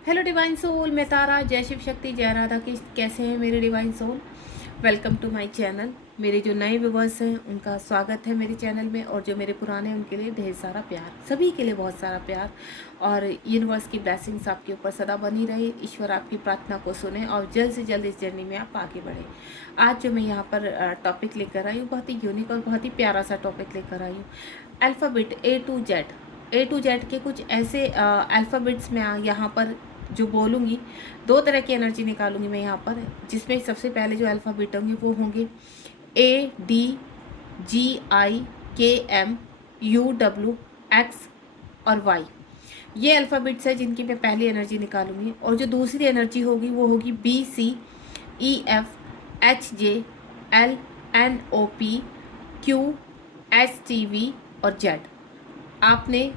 Hello divine soul, मैं तारा। जय शिव शक्ति, जय राधा की। कैसे हैं मेरे divine soul? Welcome to my channel. मेरे जो नए व्यूवर्स हैं उनका स्वागत है मेरे चैनल में, और जो मेरे पुराने हैं उनके लिए ढेर सारा प्यार, सभी के लिए बहुत सारा प्यार। और यूनिवर्स की ब्लेसिंग्स आपके ऊपर सदा बनी रहे। ईश्वर आपकी प्रार्थना को सुने और जल्द से जल्द इस जर्नी में आप आगे बढ़े। आज जो मैं यहाँ पर टॉपिक लेकर आई हूँ, बहुत ही यूनिक और बहुत ही प्यारा सा टॉपिक लेकर आई हूँ। अल्फ़ाबेट A to Z के कुछ ऐसे अल्फ़ाबेट्स में यहाँ पर जो बोलूँगी, दो तरह की एनर्जी निकालूंगी मैं यहाँ पर, जिसमें सबसे पहले जो अल्फ़ाबेट होंगे वो होंगे ADGIKMUWX और Y। ये अल्फ़ाबेट्स है जिनकी मैं पहली एनर्जी निकालूंगी। और जो दूसरी एनर्जी होगी वो होगी BCEFHJLNOPQSTV और Z। आपने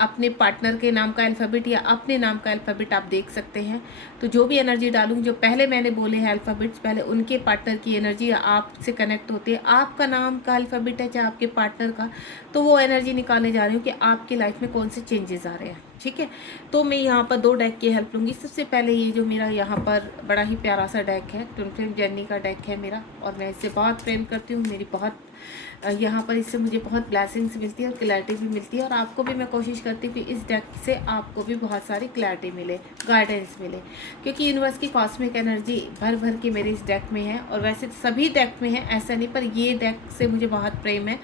अपने पार्टनर के नाम का अल्फ़ाबेट या अपने नाम का अल्फ़ाबेट आप देख सकते हैं। तो जो भी एनर्जी डालूंगी, जो पहले मैंने बोले हैं अल्फ़ाबेट्स, पहले उनके पार्टनर की एनर्जी आपसे कनेक्ट होती है। आपका नाम का अल्फ़ाबेट है चाहे आपके पार्टनर का, तो वो एनर्जी निकालने जा रही हूँ कि आपकी लाइफ में कौन से चेंजेस आ रहे हैं। ठीक है, तो मैं यहाँ पर दो डेक की हेल्प लूँगी। सबसे पहले ये जो मेरा यहाँ पर बड़ा ही प्यारा सा डेक है, ट्विन फ्लेम जर्नी का डेक है मेरा, और मैं इससे बहुत प्रेम करती हूँ। मेरी बहुत यहाँ पर इससे मुझे बहुत ब्लेसिंग्स मिलती है और क्लैरिटी भी मिलती है। और आपको भी मैं कोशिश करती हूँ कि इस डेक से आपको भी बहुत सारी क्लैरिटी मिले, गाइडेंस मिले, क्योंकि यूनिवर्स की कॉस्मिक एनर्जी भर भर के मेरे इस डेक में है। और वैसे सभी डेक में है, ऐसा नहीं, पर ये डेक से मुझे बहुत प्रेम है।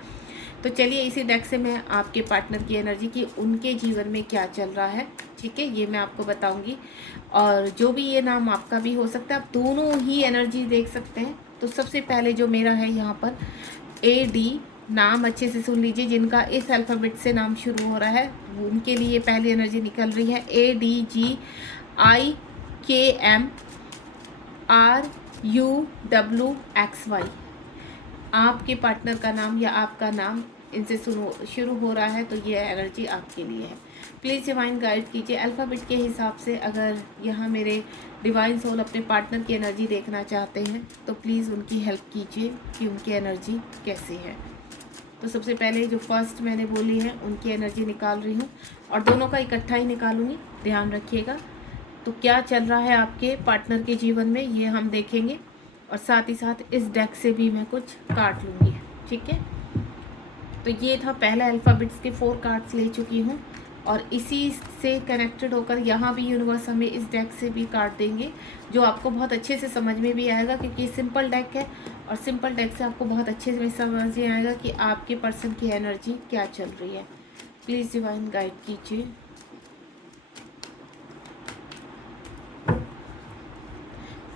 तो चलिए इसी डेक से मैं आपके पार्टनर की एनर्जी की, उनके जीवन में क्या चल रहा है, ठीक है, ये मैं आपको बताऊंगी। और जो भी ये नाम आपका भी हो सकता है, आप दोनों ही एनर्जी देख सकते हैं। तो सबसे पहले जो मेरा है यहाँ पर AD, नाम अच्छे से सुन लीजिए, जिनका इस अल्फ़ाबेट से नाम शुरू हो रहा है उनके लिए पहली एनर्जी निकल रही है ADGIKMRUWXY। आपके पार्टनर का नाम या आपका नाम इनसे शुरू हो रहा है, तो ये एनर्जी आपके लिए है। प्लीज़ डिवाइन गाइड कीजिए अल्फ़ाबेट के हिसाब से। अगर यहाँ मेरे डिवाइन सोल अपने पार्टनर की एनर्जी देखना चाहते हैं तो प्लीज़ उनकी हेल्प कीजिए कि उनकी एनर्जी कैसी है। तो सबसे पहले जो फर्स्ट मैंने बोली है उनकी एनर्जी निकाल रही हूँ, और दोनों का इकट्ठा ही निकालूंगी, ध्यान रखिएगा। तो क्या चल रहा है आपके पार्टनर के जीवन में ये हम देखेंगे, और साथ ही साथ इस डेक से भी मैं कुछ काट लूँगी, ठीक है। तो ये था पहला अल्फ़ाबेट्स के 4 कार्ड्स ले चुकी हूँ, और इसी से कनेक्टेड होकर यहाँ भी यूनिवर्स हमें इस डेक से भी कार्ड देंगे, जो आपको बहुत अच्छे से समझ में भी आएगा, क्योंकि ये सिंपल डेक है। और सिंपल डेक से आपको बहुत अच्छे से समझ में आएगा कि आपके पर्सन की एनर्जी क्या चल रही है। प्लीज़ डिवाइन गाइड कीजिए।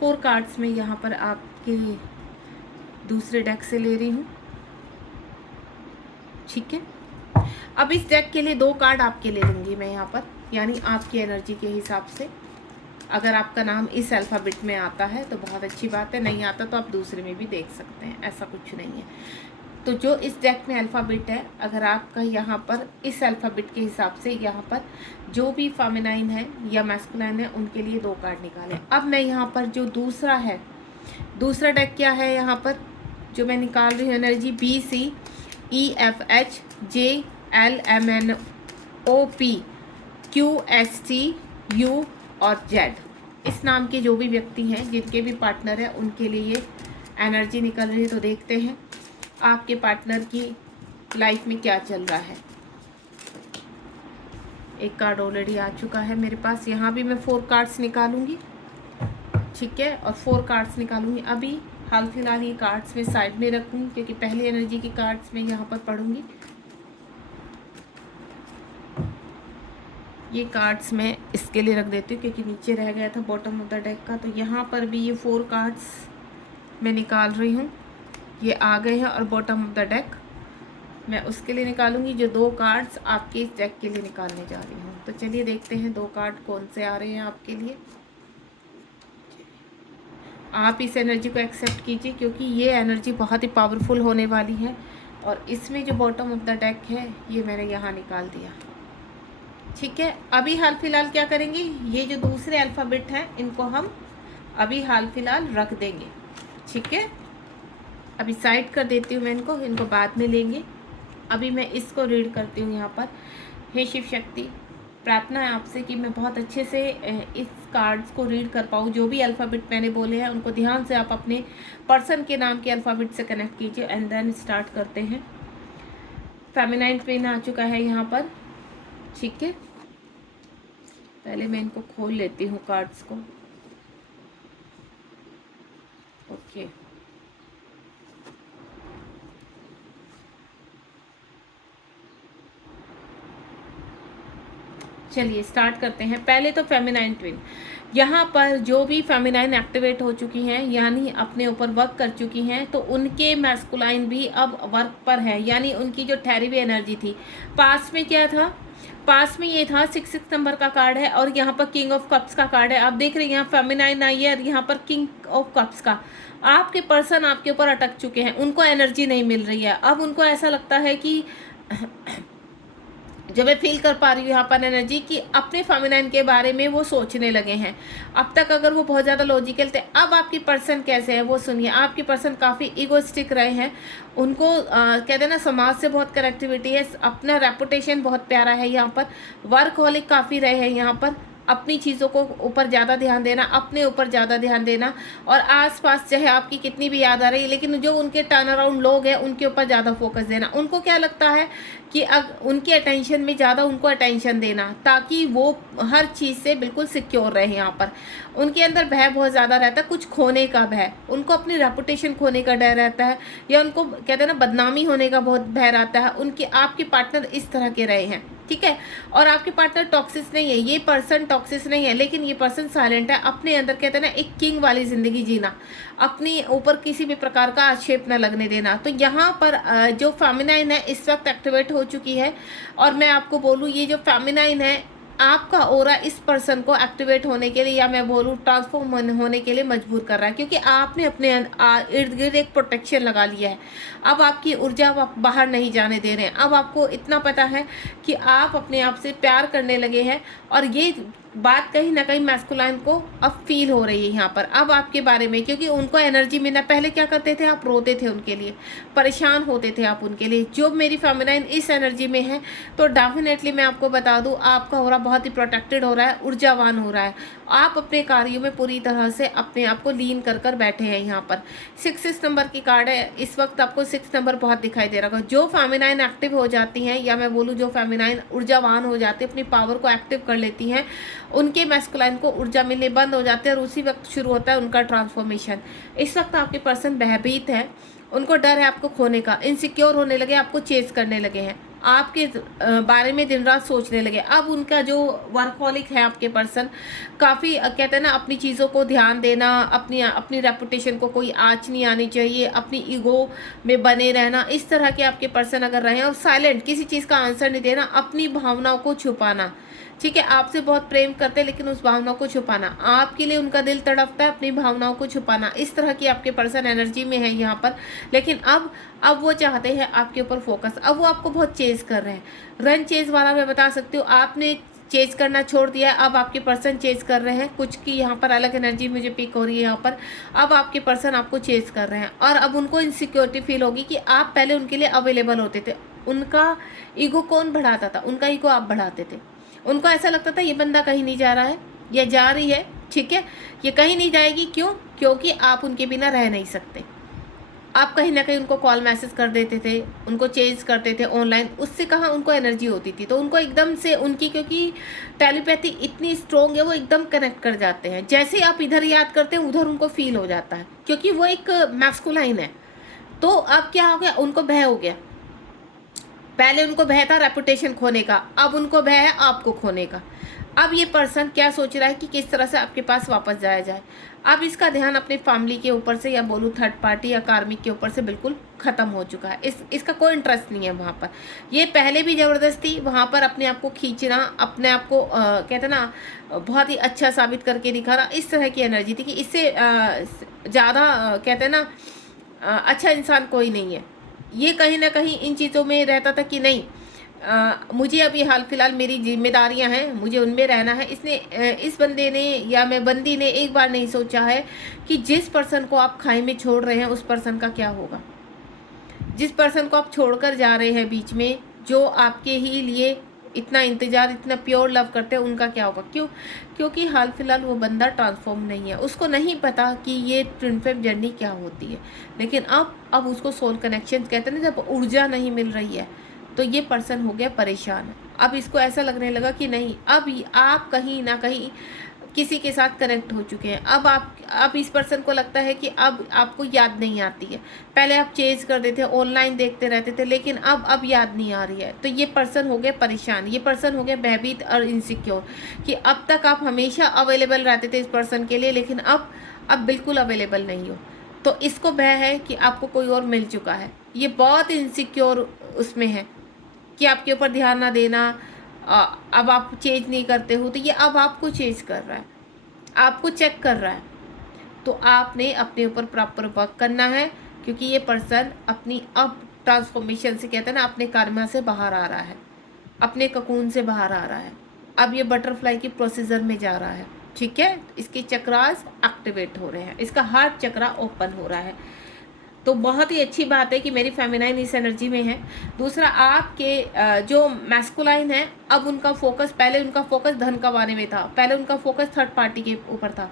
फोर कार्ड्स में यहाँ पर आपके दूसरे डेक से ले रही हूँ, ठीक है। अब इस डेक के लिए 2 कार्ड आपके ले लूँगी मैं यहाँ पर, यानी आपकी एनर्जी के हिसाब से। अगर आपका नाम इस अल्फ़ाबेट में आता है तो बहुत अच्छी बात है, नहीं आता तो आप दूसरे में भी देख सकते हैं, ऐसा कुछ नहीं है। तो जो इस डेक में अल्फ़ाबेट है, अगर आपका यहाँ पर इस अल्फ़ाबेट के हिसाब से यहाँ पर जो भी फेमिनाइन है या मैस्कुलाइन है, उनके लिए 2 कार्ड निकालें। अब मैं यहाँ पर जो दूसरा है, दूसरा डेक क्या है यहाँ पर जो मैं निकाल रही हूँ एनर्जी, BCEFHJLMNOPQSTU और Z। इस नाम के जो भी व्यक्ति हैं, जिनके भी पार्टनर हैं, उनके लिए ये एनर्जी निकल रही है। तो देखते हैं आपके पार्टनर की लाइफ में क्या चल रहा है। एक कार्ड ऑलरेडी आ चुका है मेरे पास, यहाँ भी मैं 4 कार्ड्स निकालूंगी, ठीक है, और 4 कार्ड्स निकालूंगी। अभी हाल फिलहाल ये कार्ड्स में साइड में रखूंगी, क्योंकि पहली एनर्जी की कार्ड्स में यहाँ पर पढ़ूंगी। ये कार्ड्स मैं इसके लिए रख देती हूँ क्योंकि नीचे रह गया था बॉटम ऑफ द डेक का। तो यहाँ पर भी ये 4 कार्ड्स मैं निकाल रही हूँ, ये आ गए हैं, और बॉटम ऑफ द डेक मैं उसके लिए निकालूंगी जो 2 कार्ड्स आपके इस डेक के लिए निकालने जा रही हूँ। तो चलिए देखते हैं 2 कार्ड कौन से आ रहे हैं आपके लिए। आप इस एनर्जी को एक्सेप्ट कीजिए, क्योंकि ये एनर्जी बहुत ही पावरफुल होने वाली है। और इसमें जो बॉटम ऑफ द डेक है ये मैंने यहाँ निकाल दिया, ठीक है। अभी हाल फिलहाल क्या करेंगे, ये जो दूसरे अल्फ़ाबेट हैं इनको हम अभी हाल फिलहाल रख देंगे, ठीक है। अभी साइड कर देती हूँ मैं इनको बाद में लेंगे। अभी मैं इसको रीड करती हूँ यहाँ पर। हे शिव शक्ति, प्रार्थना है आपसे कि मैं बहुत अच्छे से इस कार्ड्स को रीड कर पाऊँ। जो भी अल्फ़ाबेट मैंने बोले हैं उनको ध्यान से आप अपने पर्सन के नाम के अल्फ़ाबेट से कनेक्ट कीजिए एंड देन स्टार्ट करते हैं। फेमिनाइन ट्विन आ चुका है यहाँ पर, ठीक है। पहले मैं इनको खोल लेती हूँ कार्ड्स को। ओके, चलिए स्टार्ट करते हैं। पहले तो फेमिनाइन ट्विन, यहाँ पर जो भी फेमिनाइन एक्टिवेट हो चुकी हैं यानी अपने ऊपर वर्क कर चुकी हैं, तो उनके मैस्कुलाइन भी अब वर्क पर है, यानी उनकी जो ठहरी हुई एनर्जी थी। पास में क्या था, पास में ये था 6 नंबर का कार्ड है और यहाँ पर किंग ऑफ कप्स का कार्ड है। आप देख रहे हैं यहाँ फेमिनाइन आई है और यहाँ पर किंग ऑफ कप्स का। आपके पर्सन आपके ऊपर अटक चुके हैं, उनको एनर्जी नहीं मिल रही है। अब उनको ऐसा लगता है कि जो मैं फील कर पा रही हूँ यहाँ पर एनर्जी कि अपने फेमिनाइन के बारे में वो सोचने लगे हैं। अब तक अगर वो बहुत ज़्यादा लॉजिकल थे, अब आपकी पर्सन कैसे है वो सुनिए। आपकी पर्सन काफ़ी ईगोइस्टिक रहे हैं। उनको कहते हैं ना, समाज से बहुत कनेक्टिविटी है, अपना रेपुटेशन बहुत प्यारा है। यहाँ पर वर्कहोलिक काफ़ी रहे हैं। यहाँ पर अपनी चीज़ों को ऊपर ज़्यादा ध्यान देना, अपने ऊपर ज़्यादा ध्यान देना, और आसपास चाहे आपकी कितनी भी याद आ रही है लेकिन जो उनके टर्न अराउंड लोग हैं उनके ऊपर ज़्यादा फोकस देना। उनको क्या लगता है कि उनके अटेंशन में ज़्यादा उनको अटेंशन देना ताकि वो हर चीज़ से बिल्कुल सिक्योर रहे। यहाँ पर उनके अंदर भय बहुत ज़्यादा रहता है, कुछ खोने का भय, उनको अपनी रेपुटेशन खोने का डर रहता है, या उनको कहते हैं ना बदनामी होने का बहुत भय रहता है। उनके आपके पार्टनर इस तरह के रहे हैं, ठीक है। और आपके पार्टनर टॉक्सिस नहीं है, ये पर्सन टॉक्सिस नहीं है, लेकिन ये पर्सन साइलेंट है। अपने अंदर कहते हैं ना एक किंग वाली जिंदगी जीना, अपनी ऊपर किसी भी प्रकार का आक्षेप न लगने देना। तो यहाँ पर जो फेमिनाइन है इस वक्त एक्टिवेट हो चुकी है। और मैं आपको बोलूँ, ये जो फेमिनाइन है आपका ऑरा इस पर्सन को एक्टिवेट होने के लिए, या मैं बोलूँ ट्रांसफॉर्म होने के लिए मजबूर कर रहा है, क्योंकि आपने अपने इर्द गिर्द एक प्रोटेक्शन लगा लिया है। अब आपकी ऊर्जा आप बाहर नहीं जाने दे रहे हैं। अब आपको इतना पता है कि आप अपने आप से प्यार करने लगे हैं, और ये बात कहीं ना कहीं मैस्कुलाइन को अब फील हो रही है यहाँ पर अब आपके बारे में, क्योंकि उनको एनर्जी मिलना। पहले क्या करते थे, आप रोते थे उनके लिए, परेशान होते थे आप उनके लिए। जो मेरी फेमिनाइन इस एनर्जी में है तो डेफिनेटली मैं आपको बता दूं, आपका हो रहा बहुत ही प्रोटेक्टेड हो रहा है, ऊर्जावान हो रहा है। आप अपने कार्यों में पूरी तरह से अपने आप को लीन कर कर बैठे हैं। यहाँ पर 6 नंबर की कार्ड है, इस वक्त आपको 6 नंबर बहुत दिखाई दे रहा होगा। जो फेमिनाइन एक्टिव हो जाती हैं, या मैं बोलूँ जो फेमिनाइन ऊर्जावान हो जाती है, अपनी पावर को एक्टिव कर लेती हैं, उनके मैस्कुलाइन को ऊर्जा मिलने बंद हो जाते हैं, और उसी वक्त शुरू होता है उनका ट्रांसफॉर्मेशन। इस वक्त आपके पर्सन भयभीत है, उनको डर है आपको खोने का, इनसिक्योर होने लगे, आपको चेस करने लगे हैं, आपके बारे में दिन रात सोचने लगे। अब उनका जो वर्कहॉलिक है आपके पर्सन, काफ़ी कहते हैं ना अपनी चीज़ों को ध्यान देना, अपनी अपनी रेपुटेशन को कोई आँच नहीं आनी चाहिए, अपनी ईगो में बने रहना, इस तरह के आपके पर्सन अगर रहे हैं। और साइलेंट, किसी चीज़ का आंसर नहीं देना, अपनी भावनाओं को छुपाना, ठीक है। आपसे बहुत प्रेम करते हैं लेकिन उस भावनाओं को छुपाना, आपके लिए उनका दिल तड़पता है, अपनी भावनाओं को छुपाना, इस तरह की आपके पर्सन एनर्जी में है यहाँ पर। लेकिन अब वो चाहते हैं आपके ऊपर फोकस, अब वो आपको बहुत चेज कर रहे हैं। रन चेज वाला मैं बता सकती हूँ, आपने चेज करना छोड़ दिया, अब आपके पर्सन चेज कर रहे हैं। कुछ की यहाँ पर अलग एनर्जी मुझे पिक हो रही है यहाँ पर। अब आपके पर्सन आपको चेज कर रहे हैं, और अब उनको इनसिक्योरिटी फील होगी कि आप पहले उनके लिए अवेलेबल होते थे। उनका ईगो कौन बढ़ाता था? उनका ईगो आप बढ़ाते थे। उनको ऐसा लगता था ये बंदा कहीं नहीं जा रहा है, ये जा रही है, ठीक है, ये कहीं नहीं जाएगी। क्यों? क्योंकि आप उनके बिना रह नहीं सकते। आप कहीं ना कहीं उनको कॉल मैसेज कर देते थे, उनको चेंज करते थे ऑनलाइन, उससे कहाँ उनको एनर्जी होती थी। तो उनको एकदम से उनकी, क्योंकि टेलीपैथी इतनी स्ट्रोंग है, वो एकदम कनेक्ट कर जाते हैं। जैसे ही आप इधर याद करते हैं उधर उनको फील हो जाता है, क्योंकि वो एक मैस्कुलाइन है। तो अब क्या हो गया, उनको भय हो गया। पहले उनको भय था रेपुटेशन खोने का, अब उनको भय है आपको खोने का। अब ये पर्सन क्या सोच रहा है कि किस तरह से आपके पास वापस जाया जाए। अब इसका ध्यान अपने फैमिली के ऊपर से, या बोलूँ थर्ड पार्टी या कार्मिक के ऊपर से बिल्कुल ख़त्म हो चुका है। इसका कोई इंटरेस्ट नहीं है वहाँ पर। ये पहले भी ज़बरदस्ती वहाँ पर अपने आप को खींचना, अपने आप को कहते हैं ना बहुत ही अच्छा साबित करके दिखाना, इस तरह की एनर्जी थी कि इससे ज़्यादा कहते हैं ना अच्छा इंसान कोई नहीं है। ये कहीं ना कहीं इन चीज़ों में रहता था कि नहीं, मुझे अभी हाल फिलहाल मेरी जिम्मेदारियां हैं, मुझे उनमें रहना है। इसने इस बंदे ने या मैं बंदी ने एक बार नहीं सोचा है कि जिस पर्सन को आप खाई में छोड़ रहे हैं उस पर्सन का क्या होगा। जिस पर्सन को आप छोड़कर जा रहे हैं बीच में, जो आपके ही लिए इतना इंतज़ार, इतना प्योर लव करते हैं, उनका क्या होगा? क्यों? क्योंकि हाल फिलहाल वो बंदा ट्रांसफॉर्म नहीं है, उसको नहीं पता कि ये ट्विन फ्लेम जर्नी क्या होती है। लेकिन अब उसको सोल कनेक्शन कहते हैं ना, जब ऊर्जा नहीं मिल रही है तो ये पर्सन हो गया परेशान। अब इसको ऐसा लगने लगा कि नहीं, अब आप कहीं ना कहीं किसी के साथ कनेक्ट हो चुके हैं। अब इस पर्सन को लगता है कि अब आपको याद नहीं आती है। पहले आप चेंज कर देते, ऑनलाइन देखते रहते थे, लेकिन अब याद नहीं आ रही है। तो ये पर्सन हो गया परेशान, ये पर्सन हो गया भयभीत और इनसिक्योर कि अब तक आप हमेशा अवेलेबल रहते थे इस पर्सन के लिए, लेकिन अब बिल्कुल अवेलेबल नहीं हो। तो इसको भय है कि आपको कोई और मिल चुका है। ये बहुत इनसिक्योर उसमें है कि आपके ऊपर ध्यान ना देना, अब आप चेंज नहीं करते हो, तो ये अब आपको चेंज कर रहा है, आपको चेक कर रहा है। तो आपने अपने ऊपर प्रॉपर वर्क करना है, क्योंकि ये पर्सन अपनी अब ट्रांसफॉर्मेशन से, कहते हैं ना, अपने कर्मा से बाहर आ रहा है, अपने ककून से बाहर आ रहा है। अब ये बटरफ्लाई की प्रोसीजर में जा रहा है, ठीक है। इसके चक्रास एक्टिवेट हो रहे हैं, इसका हार्ट चक्रा ओपन हो रहा है। तो बहुत ही अच्छी बात है कि मेरी फेमिनाइन इस एनर्जी में है। दूसरा, आपके जो मैस्कुलाइन है, अब उनका फोकस, पहले उनका फोकस धन कमाने में था, पहले उनका फोकस थर्ड पार्टी के ऊपर था,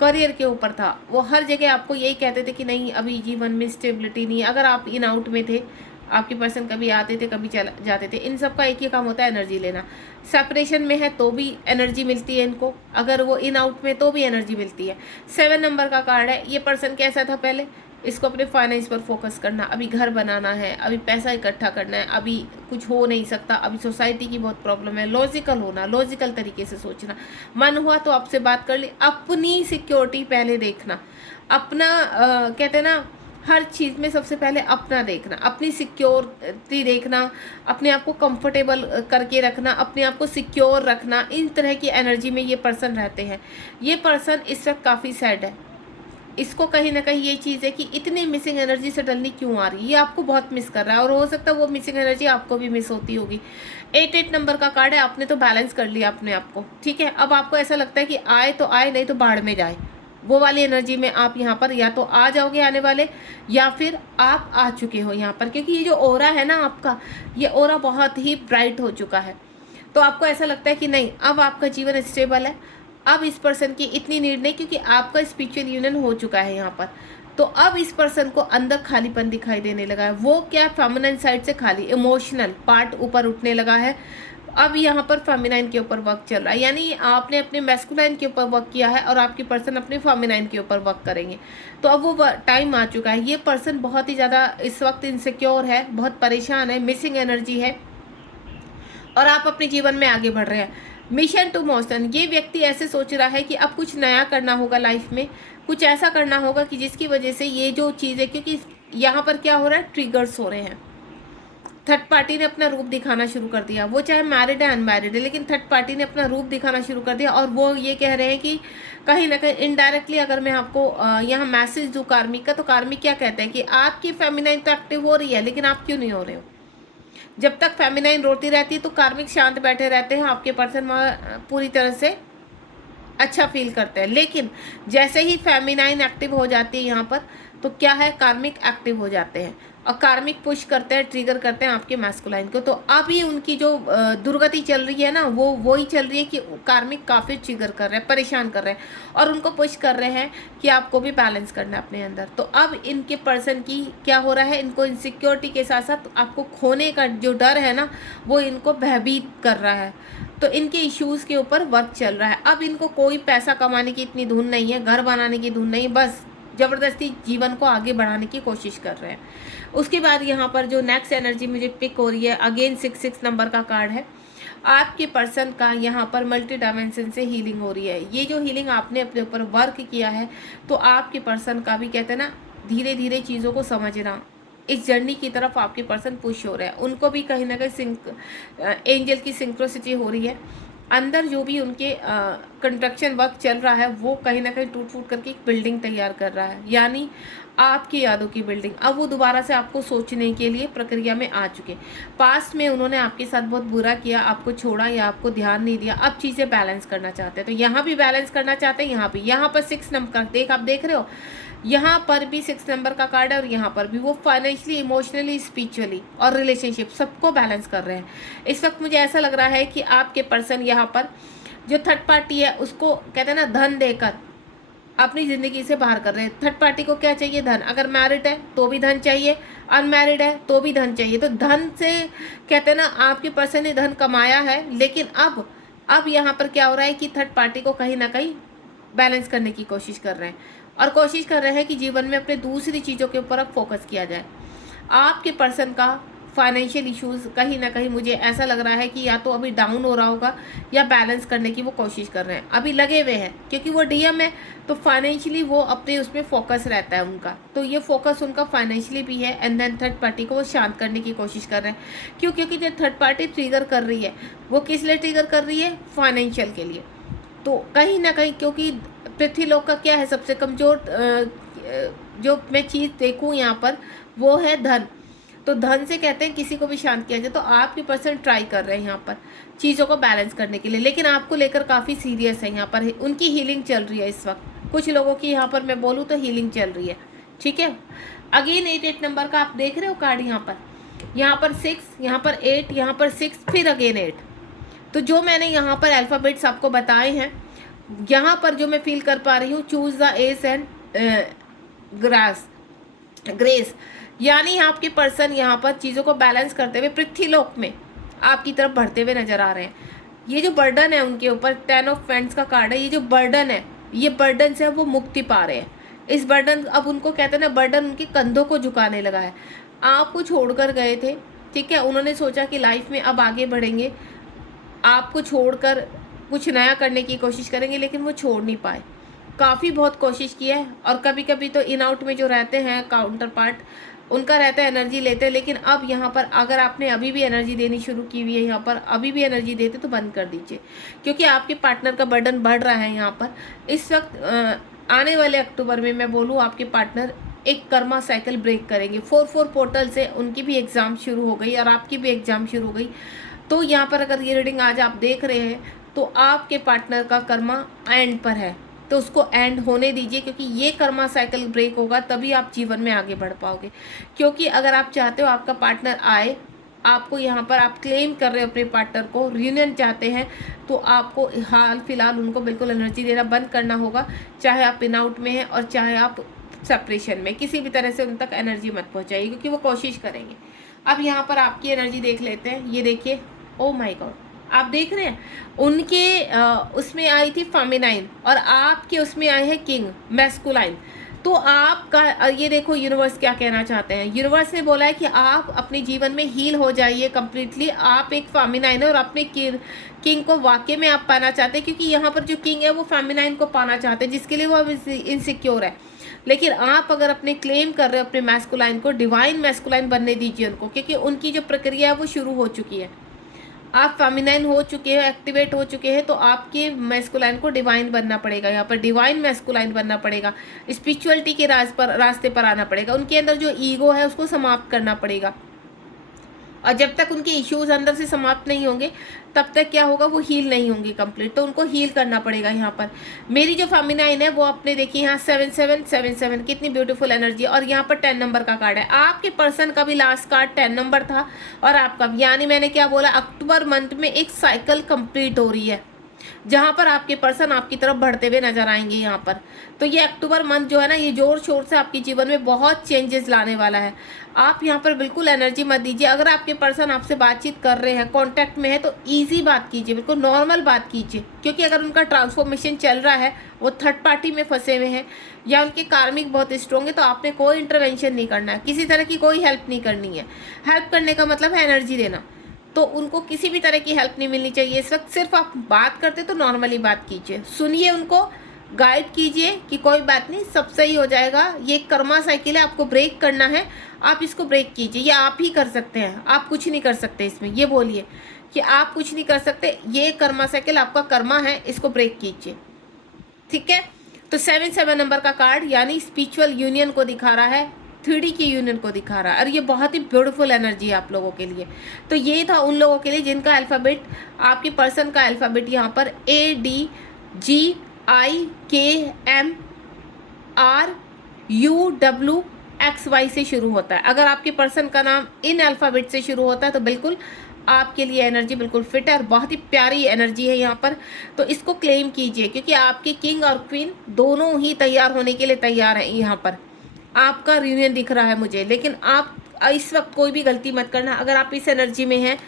करियर के ऊपर था। वो हर जगह आपको यही कहते थे कि नहीं, अभी जीवन में स्टेबिलिटी नहीं है। अगर आप इन आउट में थे, आपके पर्सन कभी आते थे, कभी चल जाते थे। इन सब का एक ही काम होता है, एनर्जी लेना। सेपरेशन में है तो भी एनर्जी मिलती है इनको, अगर वो इन आउट में तो भी एनर्जी मिलती है। 7 नंबर का कार्ड है। ये पर्सन कैसा था पहले? इसको अपने फाइनेंस पर फोकस करना, अभी घर बनाना है, अभी पैसा इकट्ठा करना है, अभी कुछ हो नहीं सकता, अभी सोसाइटी की बहुत प्रॉब्लम है। लॉजिकल होना, लॉजिकल तरीके से सोचना, मन हुआ तो आपसे बात कर ली। अपनी सिक्योरिटी पहले देखना, अपना कहते हैं ना, हर चीज़ में सबसे पहले अपना देखना, अपनी सिक्योरिटी देखना, अपने आप को कंफर्टेबल करके रखना, अपने आप को सिक्योर रखना। इन तरह की एनर्जी में ये पर्सन रहते हैं। ये पर्सन इस वक्त काफ़ी सैड है। इसको कहीं ना कहीं ये चीज़ है कि इतनी मिसिंग एनर्जी सडनली क्यों आ रही है, ये आपको बहुत मिस कर रहा है, और हो सकता है वो मिसिंग एनर्जी आपको भी मिस होती होगी। 8 नंबर का कार्ड है। आपने तो बैलेंस कर लिया अपने आप को, ठीक है। अब आपको ऐसा लगता है कि आए तो आए, नहीं तो बाढ़ में जाए। वो वाली एनर्जी में आप यहाँ पर या तो आ जाओगे आने वाले, या फिर आप आ चुके हो यहाँ पर, क्योंकि ये जो ओरा है ना आपका, ये ओरा बहुत ही ब्राइट हो चुका है। तो आपको ऐसा लगता है कि नहीं, अब आपका जीवन स्टेबल है, अब इस पर्सन की इतनी नीड नहीं, क्योंकि आपका स्पिरिचुअल यूनियन हो चुका है यहाँ पर। तो अब इस पर्सन को अंदर खालीपन दिखाई देने लगा है। वो क्या, फेमिनाइन साइड से खाली, इमोशनल पार्ट ऊपर उठने लगा है। अब यहाँ पर फेमिनाइन के ऊपर वर्क चल रहा है, यानी आपने अपने मैस्कुलाइन के ऊपर वर्क किया है और आपकी पर्सन अपने फेमिनाइन के ऊपर वर्क करेंगे। तो अब वो टाइम आ चुका है। ये पर्सन बहुत ही ज़्यादा इस वक्त इनसिक्योर है, बहुत परेशान है, मिसिंग एनर्जी है, और आप अपने जीवन में आगे बढ़ रहे हैं। मिशन टू मोशन, ये व्यक्ति ऐसे सोच रहा है कि अब कुछ नया करना होगा लाइफ में, कुछ ऐसा करना होगा कि जिसकी वजह से ये जो चीज़ है, क्योंकि यहाँ पर क्या हो रहा है, ट्रिगर्स हो रहे हैं। थर्ड पार्टी ने अपना रूप दिखाना शुरू कर दिया, वो चाहे मैरिड है अनमैरिड है, लेकिन थर्ड पार्टी ने अपना रूप दिखाना शुरू कर दिया। और वो ये कह रहे हैं कि कहीं ना कहीं इनडायरेक्टली, अगर मैं आपको यहाँ मैसेज दूँ कार्मिक का, तो कार्मिक क्या कहते हैं कि आपकी फेमिनाइन तो एक्टिव हो रही है, लेकिन आप क्यों नहीं हो रहे हो। जब तक फेमिनाइन रोती रहती है तो कार्मिक शांत बैठे रहते हैं, आपके पर्सन पूरी तरह से अच्छा फील करते हैं। लेकिन जैसे ही फेमिनाइन एक्टिव हो जाती है यहाँ पर, तो क्या है, कार्मिक एक्टिव हो जाते हैं, और कार्मिक पुश करते हैं, ट्रिगर करते हैं आपके मैस्कुलाइन को। तो अभी उनकी जो दुर्गति चल रही है ना, वो ही चल रही है कि कार्मिक काफ़ी ट्रिगर कर रहे हैं, परेशान कर रहे हैं, और उनको पुश कर रहे हैं कि आपको भी बैलेंस करना है अपने अंदर। तो अब इनके पर्सन की क्या हो रहा है, इनको इनसिक्योरिटी के साथ साथ आपको खोने का जो डर है ना, वो इनको भयभीत कर रहा है। तो इनके इश्यूज़ के ऊपर वर्क चल रहा है। अब इनको कोई पैसा कमाने की इतनी धुन नहीं है, घर बनाने की धुन नहीं, बस ज़बरदस्ती जीवन को आगे बढ़ाने की कोशिश कर रहे हैं। उसके बाद यहाँ पर जो नेक्स्ट एनर्जी मुझे पिक हो रही है, अगेन 6 नंबर का कार्ड है। आपके पर्सन का यहाँ पर मल्टी डायमेंशन से हीलिंग हो रही है। ये जो हीलिंग आपने अपने ऊपर वर्क किया है, तो आपके पर्सन का भी, कहते हैं ना, धीरे धीरे चीज़ों को समझना, इस जर्नी की तरफ आपके पर्सन पुश हो रहे हैं। उनको भी कहीं ना कहीं एंजल की सिंक्रोसिटी हो रही है। अंदर जो भी उनके कंस्ट्रक्शन वर्क चल रहा है वो कहीं ना कहीं टूट फूट करके एक बिल्डिंग तैयार कर रहा है, यानी आपकी यादों की बिल्डिंग। अब वो दोबारा से आपको सोचने के लिए प्रक्रिया में आ चुके। पास्ट में उन्होंने आपके साथ बहुत बुरा किया, आपको छोड़ा या आपको ध्यान नहीं दिया, अब चीज़ें बैलेंस करना चाहते हैं। तो यहाँ भी बैलेंस करना चाहते हैं, यहाँ भी। यहाँ पर 6 नंबर आप देख रहे हो, यहाँ पर भी 6 नंबर का कार्ड है और यहाँ पर भी। वो फाइनेंशियली, इमोशनली, स्पिरिचुअली और रिलेशनशिप सबको बैलेंस कर रहे हैं। इस वक्त मुझे ऐसा लग रहा है कि आपके पर्सन यहाँ पर जो थर्ड पार्टी है उसको कहते हैं ना धन देकर अपनी ज़िंदगी से बाहर कर रहे हैं। थर्ड पार्टी को क्या चाहिए? धन। अगर मैरिड है तो भी धन चाहिए, अनमैरिड है तो भी धन चाहिए। तो धन से कहते हैं ना आपके पर्सन ने धन कमाया है, लेकिन अब यहाँ पर क्या हो रहा है कि थर्ड पार्टी को कहीं ना कहीं बैलेंस करने की कोशिश कर रहे हैं और कोशिश कर रहे हैं कि जीवन में अपने दूसरी चीज़ों के ऊपर अब फोकस किया जाए। आपके पर्सन का फाइनेंशियल इश्यूज़ कहीं ना कहीं मुझे ऐसा लग रहा है कि या तो अभी डाउन हो रहा होगा या बैलेंस करने की वो कोशिश कर रहे हैं। अभी लगे हुए हैं क्योंकि वो डीएम है, तो फाइनेंशियली वो अपने उसमें फोकस रहता है उनका। तो ये फोकस उनका फाइनेंशियली भी है। एंड देन थर्ड पार्टी को वो शांत करने की कोशिश कर रहे हैं। क्यों? क्योंकि जो थर्ड पार्टी ट्रिगर कर रही है वो किस लिए ट्रिगर कर रही है? फाइनेंशियल के लिए। तो कहीं ना कहीं क्योंकि पृथ्वीलोक का क्या है सबसे कमज़ोर जो मैं चीज़ देखूँ यहाँ पर वो है धन। तो धन से कहते हैं किसी को भी शांत किया जाए। तो आपके पर्सन ट्राई कर रहे हैं यहाँ पर चीज़ों को बैलेंस करने के लिए, लेकिन आपको लेकर काफ़ी सीरियस है। यहाँ पर उनकी हीलिंग चल रही है इस वक्त। कुछ लोगों की यहाँ पर मैं बोलूँ तो हीलिंग चल रही है, ठीक है। अगेन 8 नंबर का आप देख रहे हो कार्ड, यहाँ पर 6, यहाँ पर 8, यहाँ पर 6, फिर अगेन 8। तो जो मैंने यहाँ पर अल्फ़ाबेट्स आपको बताए हैं, यहाँ पर जो मैं फील कर पा रही हूँ, choose the S and grace, यानी आपके पर्सन यहाँ पर चीज़ों को बैलेंस करते हुए पृथ्वीलोक में आपकी तरफ बढ़ते हुए नजर आ रहे हैं। ये जो बर्डन है उनके ऊपर, 10 ऑफ पेंट्स का कार्ड है, ये जो बर्डन है, ये बर्डन से अब वो मुक्ति पा रहे हैं। इस बर्डन, अब उनको कहते हैं ना, बर्डन उनके कंधों को झुकाने लगा है। आपको छोड़कर गए थे, ठीक है, उन्होंने सोचा कि लाइफ में अब आगे बढ़ेंगे, आपको छोड़कर कुछ नया करने की कोशिश करेंगे, लेकिन वो छोड़ नहीं पाए। काफ़ी बहुत कोशिश की है और कभी कभी तो इन आउट में जो रहते हैं काउंटर पार्ट, उनका रहता है एनर्जी लेते हैं। लेकिन अब यहाँ पर अगर आपने अभी भी एनर्जी देनी शुरू की हुई है, यहाँ पर अभी भी एनर्जी देते तो बंद कर दीजिए, क्योंकि आपके पार्टनर का बर्डन बढ़ रहा है यहाँ पर इस वक्त। आने वाले अक्टूबर में मैं बोलूँ आपके पार्टनर एक कर्मा साइकिल ब्रेक करेंगे। 4 पोर्टल से उनकी भी एग्ज़ाम शुरू हो गई और आपकी भी एग्ज़ाम शुरू हो गई। तो यहाँ पर अगर ये रीडिंग आज आप देख रहे हैं तो आपके पार्टनर का कर्मा एंड पर है, तो उसको एंड होने दीजिए, क्योंकि ये कर्मा साइकिल ब्रेक होगा तभी आप जीवन में आगे बढ़ पाओगे। क्योंकि अगर आप चाहते हो आपका पार्टनर आए, आपको यहाँ पर आप क्लेम कर रहे हो अपने पार्टनर को, रियूनियन चाहते हैं, तो आपको हाल फिलहाल उनको बिल्कुल एनर्जी देना बंद करना होगा। चाहे आप इन आउट में हैं और चाहे आप सेपरेशन में, किसी भी तरह से उन तक एनर्जी मत पहुँचाइए, क्योंकि वो कोशिश करेंगे। अब यहाँ पर आपकी एनर्जी देख लेते हैं। ये देखिए, ओ माय गॉड, आप देख रहे हैं उनके उसमें आई थी फेमिनाइन और आपके उसमें आए हैं किंग मैस्कुलाइन। तो आपका ये देखो यूनिवर्स क्या कहना चाहते हैं। यूनिवर्स ने बोला है कि आप अपने जीवन में हील हो जाइए कम्प्लीटली। आप एक फेमिनाइन है और अपने किंग को वाकई में आप पाना चाहते हैं, क्योंकि यहाँ पर जो किंग है वो फेमिनाइन को पाना चाहते हैं, जिसके लिए वो अब इनसिक्योर है। लेकिन आप अगर अपने क्लेम कर रहे हो अपने मैस्कुलाइन को, डिवाइन मैस्कुलाइन बनने दीजिए उनको, क्योंकि उनकी जो प्रक्रिया है वो शुरू हो चुकी है। आप फेमिनाइन हो चुके हैं, एक्टिवेट हो चुके हैं, तो आपके मैस्कुलाइन को डिवाइन बनना पड़ेगा। यहाँ पर डिवाइन मैस्कुलाइन बनना पड़ेगा, स्पिरिचुअलिटी के रास्ते पर आना पड़ेगा। उनके अंदर जो ईगो है उसको समाप्त करना पड़ेगा, और जब तक उनके इश्यूज अंदर से समाप्त नहीं होंगे तब तक क्या होगा, वो हील नहीं होंगे कंप्लीट। तो उनको हील करना पड़ेगा। यहाँ पर मेरी जो फेमिनाइन है वो आपने देखी यहाँ 7777, कितनी ब्यूटीफुल एनर्जी। और यहाँ पर 10 नंबर का कार्ड है। आपके पर्सन का भी लास्ट कार्ड 10 नंबर था और आपका भी, यानी मैंने क्या बोला, अक्टूबर मंथ में एक साइकिल कंप्लीट हो रही है, जहाँ पर आपके पर्सन आपकी तरफ बढ़ते हुए नजर आएंगे यहाँ पर। तो ये अक्टूबर मंथ जो है ना, ये जोर शोर से आपके जीवन में बहुत चेंजेस लाने वाला है। आप यहाँ पर बिल्कुल एनर्जी मत दीजिए। अगर आपके पर्सन आपसे बातचीत कर रहे हैं, कांटेक्ट में है, तो इजी बात कीजिए, बिल्कुल नॉर्मल बात कीजिए। क्योंकि अगर उनका ट्रांसफॉर्मेशन चल रहा है, वो थर्ड पार्टी में फंसे हुए हैं या उनके कार्मिक बहुत स्ट्रॉन्ग है, तो आपने कोई इंटरवेंशन नहीं करना है, किसी तरह की कोई हेल्प नहीं करनी है। हेल्प करने का मतलब है एनर्जी देना। तो उनको किसी भी तरह की हेल्प नहीं मिलनी चाहिए इस वक्त। सिर्फ आप बात करते तो नॉर्मली बात कीजिए, सुनिए उनको, गाइड कीजिए कि कोई बात नहीं, सब सही हो जाएगा। ये कर्मा साइकिल है, आपको ब्रेक करना है, आप इसको ब्रेक कीजिए। ये आप ही कर सकते हैं, आप कुछ नहीं कर सकते इसमें। ये बोलिए कि आप कुछ नहीं कर सकते, ये कर्मा साइकिल आपका कर्मा है, इसको ब्रेक कीजिए। ठीक है, तो 7 नंबर का कार्ड यानी स्पिरिचुअल यूनियन को दिखा रहा है, 3D की यूनियन को दिखा रहा है, और ये बहुत ही ब्यूटीफुल एनर्जी है आप लोगों के लिए। तो ये था उन लोगों के लिए जिनका अल्फ़ाबेट, आपकी पर्सन का अल्फ़ाबेट यहाँ पर ADGIKMRUWXY से शुरू होता है। अगर आपके पर्सन का नाम इन अल्फ़ाबेट से शुरू होता है तो बिल्कुल आपके लिए एनर्जी बिल्कुल फिट है और बहुत ही प्यारी एनर्जी है यहाँ पर। तो इसको क्लेम कीजिए, क्योंकि आपके किंग और क्वीन दोनों ही तैयार होने के लिए तैयार हैं। यहाँ पर आपका रियूनियन दिख रहा है मुझे, लेकिन आप इस वक्त कोई भी गलती मत करना। अगर आप इस एनर्जी में हैं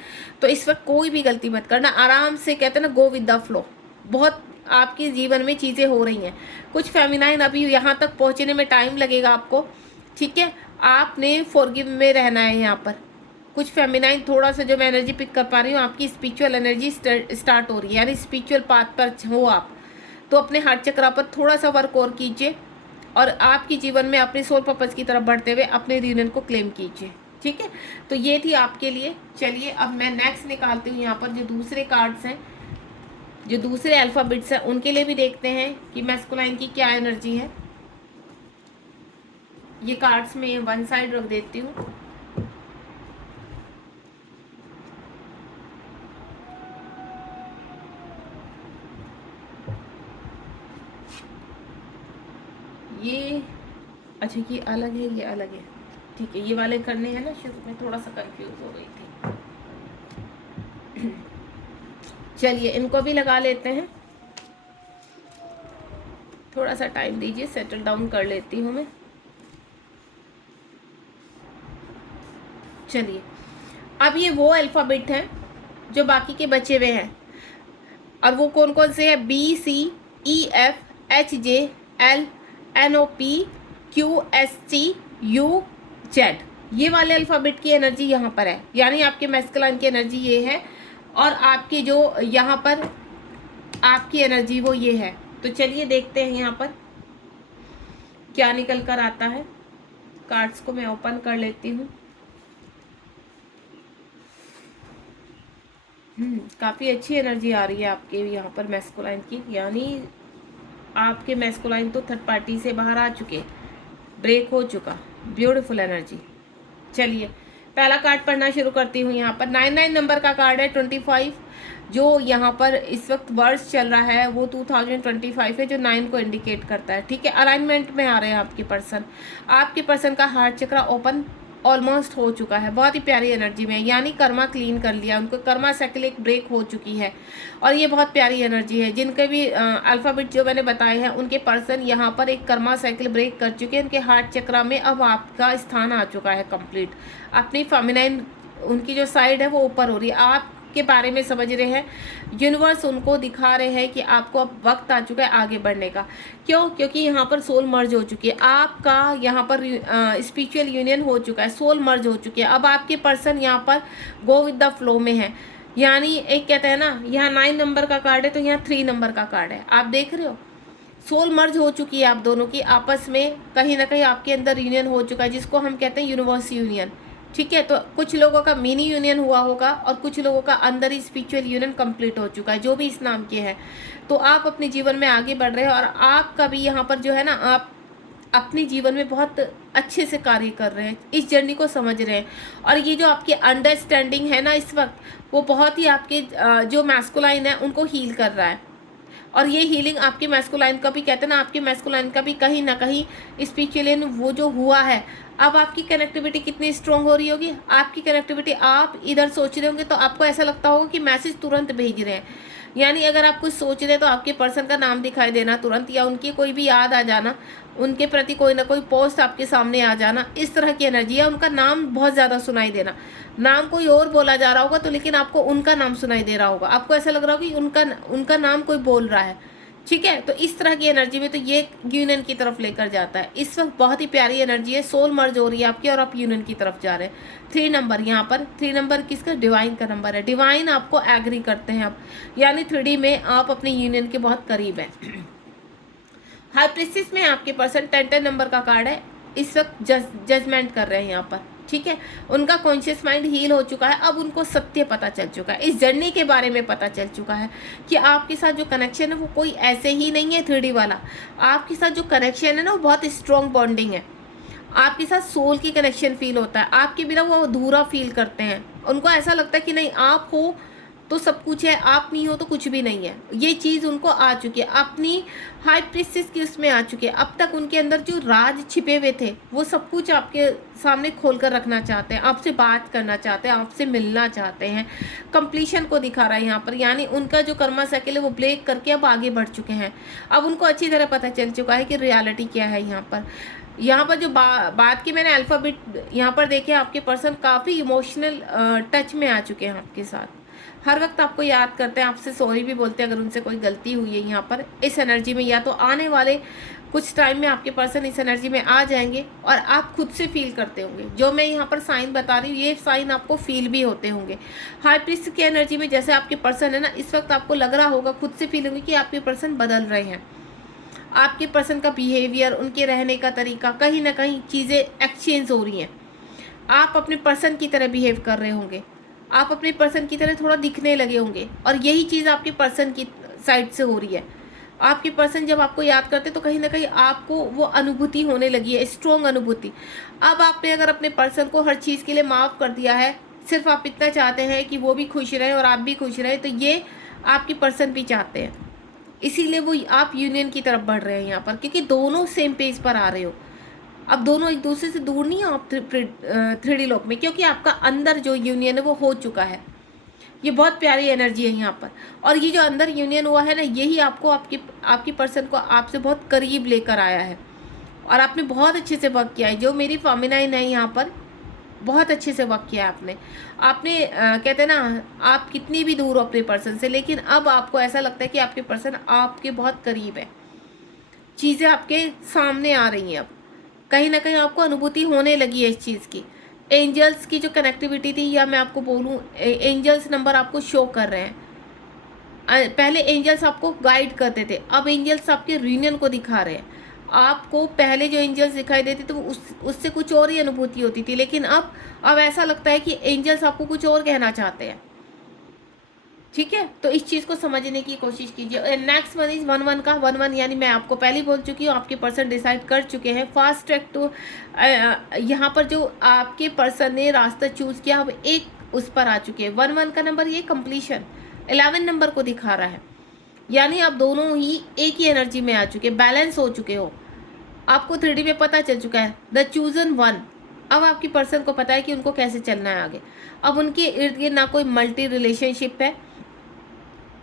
तो इस वक्त कोई भी गलती मत करना, आराम से, कहते हैं ना, गो विद द फ्लो। बहुत आपके जीवन में चीज़ें हो रही हैं, कुछ फेमिनाइन अभी यहाँ तक पहुँचने में टाइम लगेगा आपको। ठीक है, आपने फॉरगिव में रहना है। यहाँ पर कुछ फेमिनाइन थोड़ा सा जो मैं एनर्जी पिक कर पा रही हूँ, आपकी स्पिरिचुअल एनर्जी स्टार्ट हो रही है, यानी स्पिरिचुअल पाथ पर हो आप, तो अपने हार्ट चक्रा पर थोड़ा सा वर्क और कीजिए और आपके जीवन में अपने सोल पर्पस की तरफ बढ़ते हुए अपने रियूनियन को क्लेम कीजिए। ठीक है, तो ये थी आपके लिए। चलिए अब मैं नेक्स्ट निकालती हूँ यहाँ पर जो दूसरे कार्ड्स हैं, जो दूसरे अल्फ़ाबेट्स हैं, उनके लिए भी देखते हैं कि मैस्कुलाइन की क्या एनर्जी है। ये कार्ड्स में वन साइड रख देती हूँ। ये अच्छा, ये अलग है, ये अलग है। ठीक है, ये वाले करने हैं ना, शुरू में थोड़ा सा कंफ्यूज हो गई थी। चलिए इनको भी लगा लेते हैं, थोड़ा सा टाइम दीजिए, सेटल डाउन कर लेती हूँ मैं। चलिए, अब ये वो अल्फ़ाबेट हैं जो बाकी के बचे हुए हैं, और वो कौन कौन से हैं? BCEFHJLNOPQSTUZ, ये वाले अल्फ़ाबेट की एनर्जी यहाँ पर है, यानी आपके मैस्कुलाइन की एनर्जी ये है, और आपकी जो यहाँ पर आपकी एनर्जी वो ये है। तो चलिए देखते हैं यहाँ पर क्या निकल कर आता है। कार्ड्स को मैं ओपन कर लेती हूँ। काफ़ी अच्छी एनर्जी आ रही है आपके यहाँ पर मैस्कुलाइन की, यानी आपके मैस्कुलाइन तो थर्ड पार्टी से बाहर आ चुके, ब्रेक हो चुका, ब्यूटीफुल एनर्जी। चलिए पहला कार्ड पढ़ना शुरू करती हूँ। यहाँ पर 99 नंबर का कार्ड है, 25, जो यहाँ पर इस वक्त वर्ष चल रहा है वो 2025 है, जो 9 को इंडिकेट करता है। ठीक है, अलाइनमेंट में आ रहे हैं आपके पर्सन का हार्ट चक्रा ओपन ऑलमोस्ट हो चुका है, बहुत ही प्यारी एनर्जी में, यानी कर्मा क्लीन कर लिया, उनको कर्मा साइकिल एक ब्रेक हो चुकी है, और ये बहुत प्यारी एनर्जी है। जिनके भी अल्फ़ाबेट जो मैंने बताए हैं उनके पर्सन यहाँ पर एक कर्मा साइकिल ब्रेक कर चुके हैं, उनके हार्ट चक्रा में अब आपका स्थान आ चुका है कंप्लीट। अपनी फेमिनाइन उनकी जो साइड है वो ऊपर हो रही है, आप के बारे में समझ रहे हैं, यूनिवर्स उनको दिखा रहे हैं कि आपको अब वक्त आ चुका है आगे बढ़ने का। क्यों? क्योंकि यहाँ पर सोल मर्ज हो चुकी है, आपका यहाँ पर स्पिरिचुअल यूनियन हो चुका है, सोल मर्ज हो चुकी है। अब आपके पर्सन यहाँ पर गो विद द फ्लो में है, यानी एक कहते हैं ना, यहाँ 9 नंबर का कार्ड है तो यहाँ 3 नंबर का कार्ड है, आप देख रहे हो, सोल मर्ज हो चुकी है आप दोनों की आपस में, कहीं ना कहीं आपके अंदर यूनियन हो चुका है, जिसको हम कहते हैं यूनिवर्स यूनियन। ठीक है, तो कुछ लोगों का मिनी यूनियन हुआ होगा और कुछ लोगों का अंदर ही स्पिरिचुअल यूनियन कंप्लीट हो चुका है, जो भी इस नाम के हैं। तो आप अपने जीवन में आगे बढ़ रहे हैं, और आपका भी यहाँ पर जो है ना, आप अपने जीवन में बहुत अच्छे से कार्य कर रहे हैं, इस जर्नी को समझ रहे हैं, और ये जो आपकी अंडरस्टैंडिंग है ना इस वक्त, वो बहुत ही आपके जो मैस्कुलाइन है उनको हील कर रहा है। और ये हीलिंग आपके मैस्कुलाइन का भी, कहते हैं ना, आपके मैस्कुलाइन का भी कहीं ना कहीं स्पिरिचुअल वो जो हुआ है, अब आपकी कनेक्टिविटी कितनी स्ट्रांग हो रही होगी। आपकी कनेक्टिविटी, आप इधर सोच रहे होंगे तो आपको ऐसा लगता होगा कि मैसेज तुरंत भेज रहे हैं, यानी अगर आप कुछ सोच रहे हैं तो आपके पर्सन का नाम दिखाई देना तुरंत, या उनकी कोई भी याद आ जाना, उनके प्रति कोई ना कोई पोस्ट आपके सामने आ जाना, इस तरह की एनर्जी है। उनका नाम बहुत ज़्यादा सुनाई देना, नाम कोई और बोला जा रहा होगा तो लेकिन आपको उनका नाम सुनाई दे रहा होगा, आपको ऐसा लग रहा होगा कि उनका नाम कोई बोल रहा है। ठीक है, तो इस तरह की एनर्जी में तो ये यूनियन की तरफ लेकर जाता है। इस वक्त बहुत ही प्यारी एनर्जी है, सोल मर्ज हो रही है आपकी और आप यूनियन की तरफ जा रहे हैं। 3 नंबर, यहाँ पर 3 नंबर किसका? डिवाइन का नंबर है। डिवाइन आपको एग्री करते हैं अब, यानी 3D में आप अपने यूनियन के बहुत करीब हैं। हाई प्रिस्टेस में आपके पर्सन 10 नंबर का कार्ड है, इस वक्त जजमेंट कर रहे हैं यहाँ पर, ठीक है, उनका कॉन्शियस माइंड हील हो चुका है, अब उनको सत्य पता चल चुका है, इस जर्नी के बारे में पता चल चुका है कि आपके साथ जो कनेक्शन है वो कोई ऐसे ही नहीं है 3D वाला। आपके साथ जो कनेक्शन है ना वो बहुत स्ट्रॉन्ग बॉन्डिंग है, आपके साथ सोल की कनेक्शन फील होता है, आपके बिना वो अधूरा फील करते हैं। उनको ऐसा लगता है कि नहीं आप हो तो सब कुछ है, आप नहीं हो तो कुछ भी नहीं है। ये चीज़ उनको आ चुकी है, अपनी हाई प्रिंसेस की उसमें आ चुकी है। अब तक उनके अंदर जो राज छिपे हुए थे वो सब कुछ आपके सामने खोल कर रखना चाहते हैं, आपसे बात करना चाहते हैं, आपसे मिलना चाहते हैं। कंप्लीशन को दिखा रहा है यहाँ पर, यानी उनका जो कर्मा साइकिल है वो ब्रेक करके अब आगे बढ़ चुके हैं। अब उनको अच्छी तरह पता चल चुका है कि रियलिटी क्या है। यहाँ पर जो बात की मैंने अल्फ़ाबेट यहाँ पर देखे, आपके पर्सन काफ़ी इमोशनल टच में आ चुके हैं आपके साथ, हर वक्त आपको याद करते हैं, आपसे सॉरी भी बोलते हैं अगर उनसे कोई गलती हुई है। यहाँ पर इस एनर्जी में या तो आने वाले कुछ टाइम में आपके पर्सन इस एनर्जी में आ जाएंगे और आप खुद से फील करते होंगे। जो मैं यहाँ पर साइन बता रही हूँ ये साइन आपको फील भी होते होंगे। हाई प्रीस्ट की एनर्जी में जैसे आपके पर्सन है ना, इस वक्त आपको लग रहा होगा, खुद से फील होगी कि आपके पर्सन बदल रहे हैं। आपके पर्सन का बिहेवियर, उनके रहने का तरीका, कहीं ना कहीं चीज़ें एक्सचेंज हो रही हैं। आप अपने पर्सन की तरह बिहेव कर रहे होंगे, आप अपने पर्सन की तरह थोड़ा दिखने लगे होंगे, और यही चीज़ आपके पर्सन की साइड से हो रही है। आपके पर्सन जब आपको याद करते तो कहीं ना कहीं आपको वो अनुभूति होने लगी है, स्ट्रॉन्ग अनुभूति। अब आपने अगर अपने पर्सन को हर चीज़ के लिए माफ़ कर दिया है, सिर्फ आप इतना चाहते हैं कि वो भी खुश रहे और आप भी खुश रहे, तो ये आपके पर्सन भी चाहते हैं। इसीलिए वो आप यूनियन की तरफ बढ़ रहे हैं यहाँ पर, क्योंकि दोनों सेम पेज पर आ रहे हो। अब दोनों एक दूसरे से दूर नहीं है आप 3D लोक में, क्योंकि आपका अंदर जो यूनियन है वो हो चुका है। ये बहुत प्यारी एनर्जी है यहाँ पर, और ये जो अंदर यूनियन हुआ है ना, यही आपको आपकी पर्सन को आपसे बहुत करीब लेकर आया है, और आपने बहुत अच्छे से वर्क किया है। जो मेरी फेमिनाइन है यहाँ पर, बहुत अच्छे से वर्क किया है आपने कहते हैं ना, आप कितनी भी दूर हो अपने पर्सन से, लेकिन अब आपको ऐसा लगता है कि आपके पर्सन आपके बहुत करीब है, चीज़ें आपके सामने आ रही हैं। अब कहीं ना कहीं आपको अनुभूति होने लगी है इस चीज़ की। एंजल्स की जो कनेक्टिविटी थी, या मैं आपको बोलूँ एंजल्स नंबर आपको शो कर रहे हैं। पहले एंजल्स आपको गाइड करते थे, अब एंजल्स आपके रीनियन को दिखा रहे हैं। आपको पहले जो एंजल्स दिखाई देते थे वो उससे कुछ और ही अनुभूति होती थी, लेकिन अब ऐसा लगता है कि एंजल्स आपको कुछ और कहना चाहते हैं। ठीक है, तो इस चीज़ को समझने की कोशिश कीजिए। नेक्स्ट वन इज 1-1 का 1-1, यानी मैं आपको पहले ही बोल चुकी हूँ, आपके पर्सन डिसाइड कर चुके हैं फास्ट ट्रैक टू। यहाँ पर जो आपके पर्सन ने रास्ता चूज़ किया, अब एक उस पर आ चुके हैं। 1-1 का नंबर ये कंप्लीशन 11 नंबर को दिखा रहा है, यानी आप दोनों ही एक ही एनर्जी में आ चुके, बैलेंस हो चुके हो। आपको 3D में पता चल चुका है द चूजन वन। अब आपकी पर्सन को पता है कि उनको कैसे चलना है आगे। अब उनके इर्द गिर्द ना कोई मल्टी रिलेशनशिप है,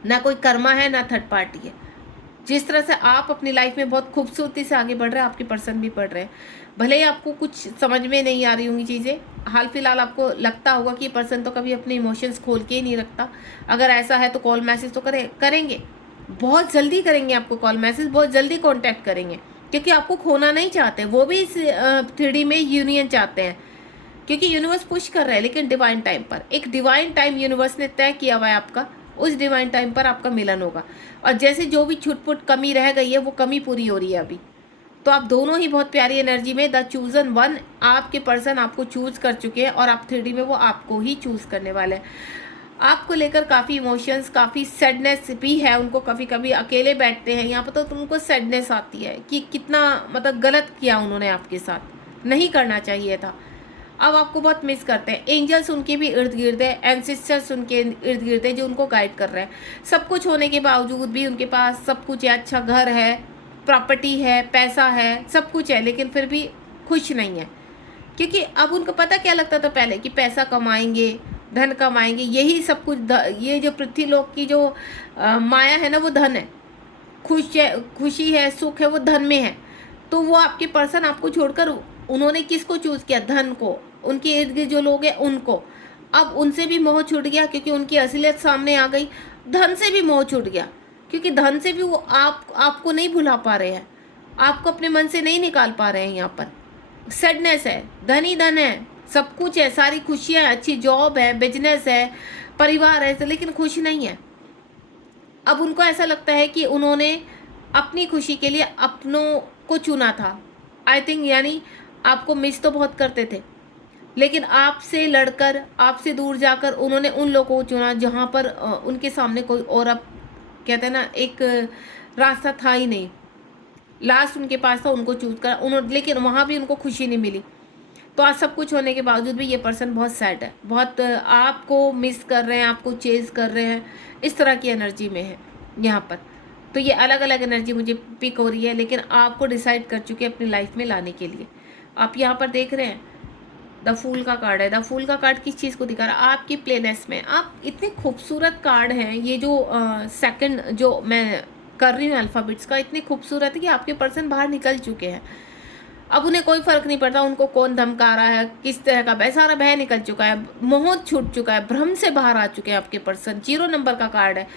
ना कोई कर्मा है, ना थर्ड पार्टी है। जिस तरह से आप अपनी लाइफ में बहुत खूबसूरती से आगे बढ़ रहे हैं, आपके पर्सन भी बढ़ रहे हैं। भले ही आपको कुछ समझ में नहीं आ रही होंगी चीज़ें, हाल फिलहाल आपको लगता होगा कि पर्सन तो कभी अपने इमोशंस खोल के ही नहीं रखता। अगर ऐसा है तो कॉल मैसेज तो करेंगे, बहुत जल्दी करेंगे आपको कॉल मैसेज, बहुत जल्दी कॉन्टैक्ट करेंगे, क्योंकि आपको खोना नहीं चाहते। वो भी इस 3D में यूनियन चाहते हैं, क्योंकि यूनिवर्स पुश कर रहा है, लेकिन डिवाइन टाइम पर। एक डिवाइन टाइम यूनिवर्स ने तय किया हुआ है आपका, उस डिवाइन टाइम पर आपका मिलन होगा। और जैसे जो भी छुटपुट कमी रह गई है वो कमी पूरी हो रही है अभी। तो आप दोनों ही बहुत प्यारी एनर्जी में, द चूजन वन, आपके पर्सन आपको चूज कर चुके हैं, और आप 3D में वो आपको ही चूज करने वाले हैं। आपको लेकर काफ़ी इमोशंस, काफ़ी सैडनेस भी है उनको। कभी कभी अकेले बैठते हैं यहाँ पर तो उनको सैडनेस आती है कि कितना मतलब गलत किया उन्होंने आपके साथ, नहीं करना चाहिए था। अब आपको बहुत मिस करते हैं। एंजल्स उनके भी इर्द गिर्द है, एंसेस्टर्स उनके इर्द गिर्द है जो उनको गाइड कर रहे हैं। सब कुछ होने के बावजूद भी उनके पास सब कुछ है, अच्छा घर है, प्रॉपर्टी है, पैसा है, सब कुछ है, लेकिन फिर भी खुश नहीं है। क्योंकि अब उनको पता क्या लगता था पहले कि पैसा कमाएंगे, धन कमाएंगे, यही सब कुछ। ये जो पृथ्वी लोक की जो माया है ना, वो धन है, खुशी है, सुख है, वो धन में है। तो वो आपके पर्सन आपको छोड़कर उन्होंने किसको चूज किया? धन को। उनके इर्द गिर्द जो लोग हैं उनको। अब उनसे भी मोह छूट गया, क्योंकि उनकी असलियत सामने आ गई। धन से भी मोह छूट गया, क्योंकि धन से भी वो आपको नहीं भुला पा रहे हैं, आपको अपने मन से नहीं निकाल पा रहे हैं। यहाँ पर सैडनेस है, धन ही धन है, सब कुछ है, सारी खुशियाँ, अच्छी जॉब है, बिजनेस है, परिवार है, लेकिन खुश नहीं है। अब उनको ऐसा लगता है कि उन्होंने अपनी खुशी के लिए अपनों को चुना था, आई थिंक। यानी आपको मिस तो बहुत करते थे, लेकिन आपसे लड़कर, आपसे दूर जाकर उन्होंने उन लोगों को चुना जहाँ पर उनके सामने कोई और, अब कहते हैं ना, एक रास्ता था ही नहीं। लास्ट उनके पास था, उनको चूज करा उन्होंने, लेकिन वहाँ भी उनको खुशी नहीं मिली। तो आज सब कुछ होने के बावजूद भी ये पर्सन बहुत सैड है, बहुत आपको मिस कर रहे हैं, आपको चेज कर रहे हैं, इस तरह की एनर्जी में है यहाँ पर। तो ये अलग अलग एनर्जी मुझे पिक हो रही है, लेकिन आपको डिसाइड कर चुके हैं अपनी लाइफ में लाने के लिए। आप यहाँ पर देख रहे हैं द फूल का कार्ड है। द फूल का कार्ड किस चीज़ को दिखा रहा है? आपकी प्लेनेस में आप इतने खूबसूरत कार्ड हैं। ये जो सेकंड जो मैं कर रही हूँ अल्फ़ाबेट्स का, इतने खूबसूरत है कि आपके पर्सन बाहर निकल चुके हैं। अब उन्हें कोई फर्क नहीं पड़ता उनको कौन धमका रहा है, किस तरह का भय, सारा भय निकल चुका है, मोह छूट चुका है, भ्रम से बाहर आ चुके हैं आपके पर्सन। 0 नंबर का कार्ड है।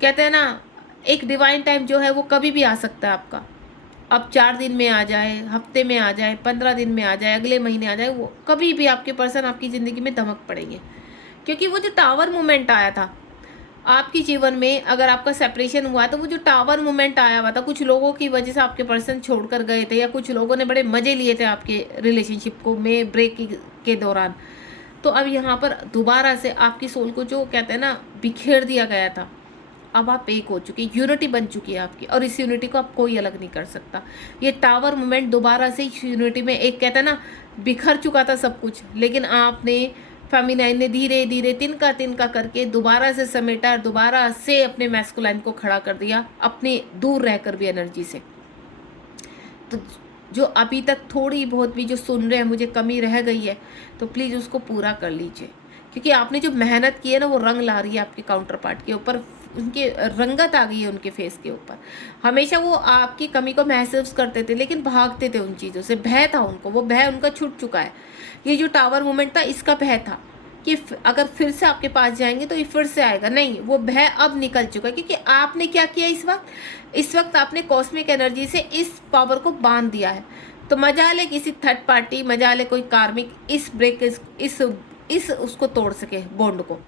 कहते हैं ना, एक डिवाइन टाइम जो है वो कभी भी आ सकता है आपका। अब 4 दिन में आ जाए, हफ्ते में आ जाए, 15 दिन में आ जाए, अगले महीने आ जाए, वो कभी भी आपके पर्सन आपकी ज़िंदगी में धमक पड़ेंगे। क्योंकि वो जो टावर मोमेंट आया था आपके जीवन में, अगर आपका सेपरेशन हुआ तो वो जो टावर मोमेंट आया हुआ था, कुछ लोगों की वजह से आपके पर्सन छोड़कर गए थे, या कुछ लोगों ने बड़े मज़े लिए थे आपके रिलेशनशिप को में ब्रेक के दौरान। तो अब यहाँ पर दोबारा से आपकी सोल को जो कहते हैं ना बिखेर दिया गया था, अब आप एक हो चुके, यूनिटी बन चुकी है आपकी, और इस यूनिटी को आप कोई अलग नहीं कर सकता। ये टावर मोमेंट दोबारा से इस यूनिटी में, एक कहते हैं ना बिखर चुका था सब कुछ, लेकिन आपने फेमिनाइन ने धीरे धीरे तिनका तिनका करके दोबारा से समेटा, दोबारा से अपने मैस्कुलाइन को खड़ा कर दिया, अपने दूर रहकर भी एनर्जी से। तो जो अभी तक थोड़ी बहुत भी जो सुन रहे हैं मुझे कमी रह गई है, तो प्लीज़ उसको पूरा कर लीजिए। क्योंकि आपने जो मेहनत की है ना, वो रंग ला रही है आपके काउंटर पार्ट के ऊपर, उनके रंगत आ गई है उनके फेस के ऊपर। हमेशा वो आपकी कमी को महसूस करते थे, लेकिन भागते थे उन चीज़ों से, भय था उनको, वो भय उनका छूट चुका है। ये जो टावर मोमेंट था, इसका भय था कि अगर फिर से आपके पास जाएंगे तो ये फिर से आएगा, नहीं, वो भय अब निकल चुका है। क्योंकि आपने क्या किया इस वक्त आपने कॉस्मिक एनर्जी से इस पावर को बांध दिया है। तो मजा ले किसी थर्ड पार्टी, मजा ले कोई कार्मिक इस ब्रेक इस उसको तोड़ सके बॉन्ड को।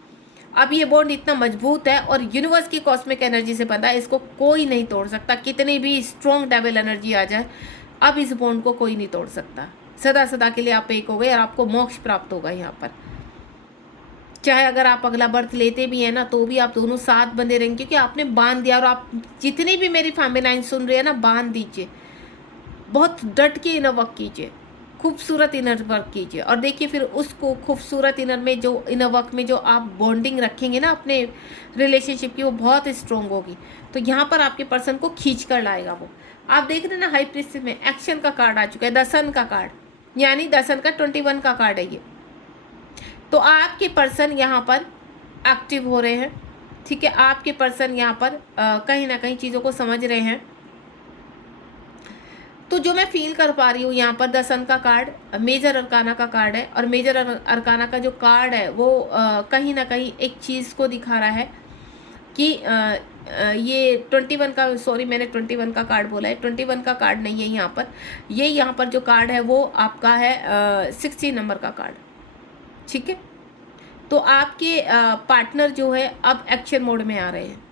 अब ये बॉन्ड इतना मजबूत है और यूनिवर्स की कॉस्मिक एनर्जी से बंधा है, इसको कोई नहीं तोड़ सकता। कितनी भी स्ट्रॉन्ग डेविल एनर्जी आ जाए, अब इस बॉन्ड को कोई नहीं तोड़ सकता। सदा सदा के लिए आप एक हो गए और आपको मोक्ष प्राप्त होगा यहाँ पर। चाहे अगर आप अगला बर्थ लेते भी हैं ना, तो भी आप दोनों साथ बंधे रहेंगे, क्योंकि आपने बांध दिया। और आप जितनी भी मेरी फेमिनाइन सुन रही है ना, बांध दीजिए, बहुत डट के इनर वर्क कीजिए, खूबसूरत इनर वर्क कीजिए। और देखिए फिर उसको खूबसूरत इनर में, जो इनर वर्क में जो आप बॉन्डिंग रखेंगे ना अपने रिलेशनशिप की, वो बहुत स्ट्रॉन्ग होगी। तो यहाँ पर आपके पर्सन को खींच कर लाएगा वो। आप देख रहे हैं ना, हाई प्रीस्टेस में एक्शन का कार्ड आ चुका है, द सन का कार्ड, यानी द सन का 21 का कार्ड है ये। तो आपके पर्सन यहाँ पर एक्टिव हो रहे हैं, ठीक है। आपके पर्सन यहाँ पर कहीं ना कहीं चीज़ों को समझ रहे हैं। तो जो मैं फील कर पा रही हूँ यहाँ पर, द सन का कार्ड मेजर अरकाना का कार्ड है, और मेजर अरकाना का जो कार्ड है वो कहीं ना कहीं एक चीज़ को दिखा रहा है कि ये 21 का, सॉरी मैंने 21 का कार्ड बोला है, 21 का कार्ड नहीं है यहाँ पर। ये यहाँ पर जो कार्ड है वो आपका है 60 नंबर का कार्ड, ठीक है। तो आपके पार्टनर जो है अब एक्शन मोड में आ रहे हैं।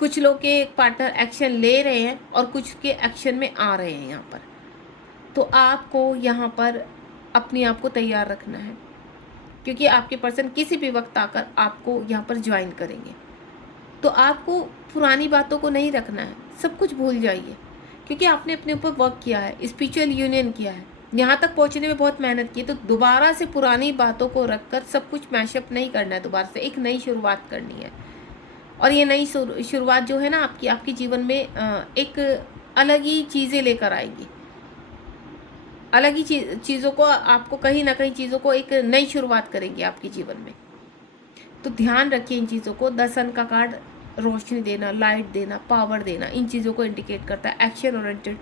कुछ लोग के पार्टनर एक्शन ले रहे हैं और कुछ के एक्शन में आ रहे हैं यहाँ पर। तो आपको यहाँ पर अपने आप को तैयार रखना है, क्योंकि आपके पर्सन किसी भी वक्त आकर आपको यहाँ पर ज्वाइन करेंगे। तो आपको पुरानी बातों को नहीं रखना है, सब कुछ भूल जाइए, क्योंकि आपने अपने ऊपर वर्क किया है, स्पिरिचुअल यूनियन किया है, यहाँ तक पहुँचने में बहुत मेहनत की। तो दोबारा से पुरानी बातों को रखकर सब कुछ मैशअप नहीं करना है, दोबारा से एक नई शुरुआत करनी है। और ये नई शुरुआत जो है ना आपकी जीवन में एक अलग ही चीज़ें लेकर आएगी, अलग ही चीज़ों को, आपको कहीं ना कहीं चीज़ों को एक नई शुरुआत करेंगी आपके जीवन में। तो ध्यान रखिए इन चीज़ों को। द सन का कार्ड रोशनी देना, लाइट देना, पावर देना, इन चीज़ों को इंडिकेट करता है। एक्शन ओरिएंटेड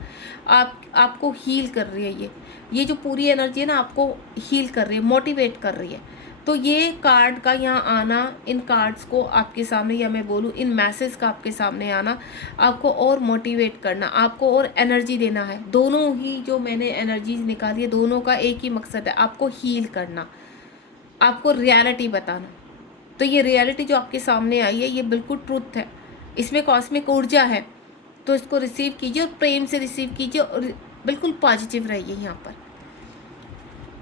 आपको हील कर रही है ये जो पूरी एनर्जी है ना, आपको हील कर रही है, मोटिवेट कर रही है। तो ये कार्ड का यहाँ आना, इन कार्ड्स को आपके सामने, या मैं बोलूँ इन मैसेज का आपके सामने आना, आपको और मोटिवेट करना, आपको और एनर्जी देना है। दोनों ही जो मैंने एनर्जीज निकाली है, दोनों का एक ही मकसद है, आपको हील करना, आपको रियलिटी बताना। तो ये रियलिटी जो आपके सामने आई है, ये बिल्कुल ट्रूथ है, इसमें कॉस्मिक ऊर्जा है। तो इसको रिसीव कीजिए और प्रेम से रिसीव कीजिए और बिल्कुल पॉजिटिव रहिए यहाँ पर।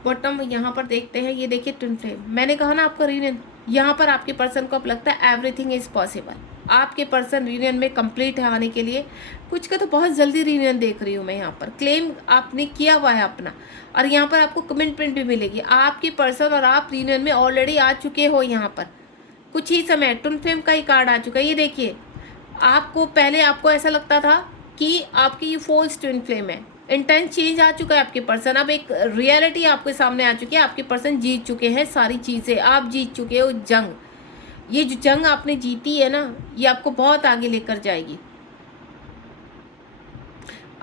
बॉटम यहाँ पर देखते हैं, ये देखिए ट्विन फ्लेम। मैंने कहा ना आपका रीयूनियन, यहाँ पर आपके पर्सन को अब लगता है एवरीथिंग इज पॉसिबल। आपके पर्सन रीयूनियन में कंप्लीट है आने के लिए, कुछ का तो बहुत जल्दी रीयूनियन देख रही हूँ मैं यहाँ पर। क्लेम आपने किया हुआ है अपना, और यहाँ पर आपको कमिटमेंट भी मिलेगी। आपके पर्सन और आप रीयूनियन में ऑलरेडी आ चुके हो, यहाँ पर कुछ ही समय। ट्विन फ्लेम का ही कार्ड आ चुका है, ये देखिए। आपको पहले आपको ऐसा लगता था कि आपकी ये फोल्स ट्विन फ्लेम है, इंटेंस चेंज आ चुका है आपके पर्सन। अब एक रियलिटी आपके सामने आ चुकी है, आपके पर्सन जीत चुके हैं सारी चीज़ें, आप जीत चुके हो जंग। ये जो जंग आपने जीती है ना, ये आपको बहुत आगे लेकर जाएगी।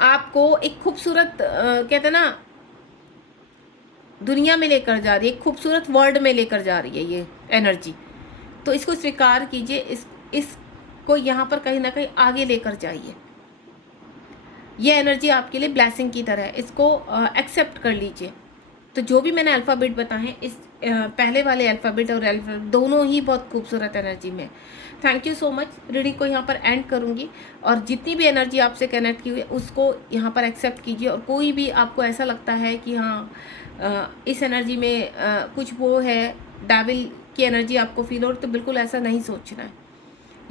आपको एक खूबसूरत कहते हैं ना दुनिया में लेकर जा रही है, एक खूबसूरत वर्ल्ड में लेकर जा रही है ये एनर्जी। तो इसको स्वीकार कीजिए, इसको यहाँ पर कहीं ना कहीं आगे लेकर जाइए। ये एनर्जी आपके लिए ब्लेसिंग की तरह है, इसको एक्सेप्ट कर लीजिए। तो जो भी मैंने अल्फ़ाबेट बताए हैं, इस पहले वाले अल्फ़ाबेट और अल्फ़ाबेट दोनों ही बहुत खूबसूरत एनर्जी में। Thank you so much. Reading को यहाँ पर एंड करूँगी, और जितनी भी एनर्जी आपसे कनेक्ट की हुई है उसको यहाँ पर एक्सेप्ट कीजिए। और कोई भी आपको ऐसा लगता है कि हाँ इस एनर्जी में कुछ वो है, डेविल की एनर्जी आपको फील हो रही, तो बिल्कुल ऐसा नहीं सोचना है।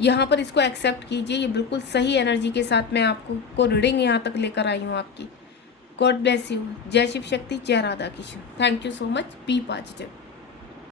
यहाँ पर इसको एक्सेप्ट कीजिए, ये बिल्कुल सही एनर्जी के साथ मैं आपको रीडिंग यहाँ तक लेकर आई हूँ आपकी। God bless you. जय शिव शक्ति, जय Radha Krishna. Thank you so much. Be positive.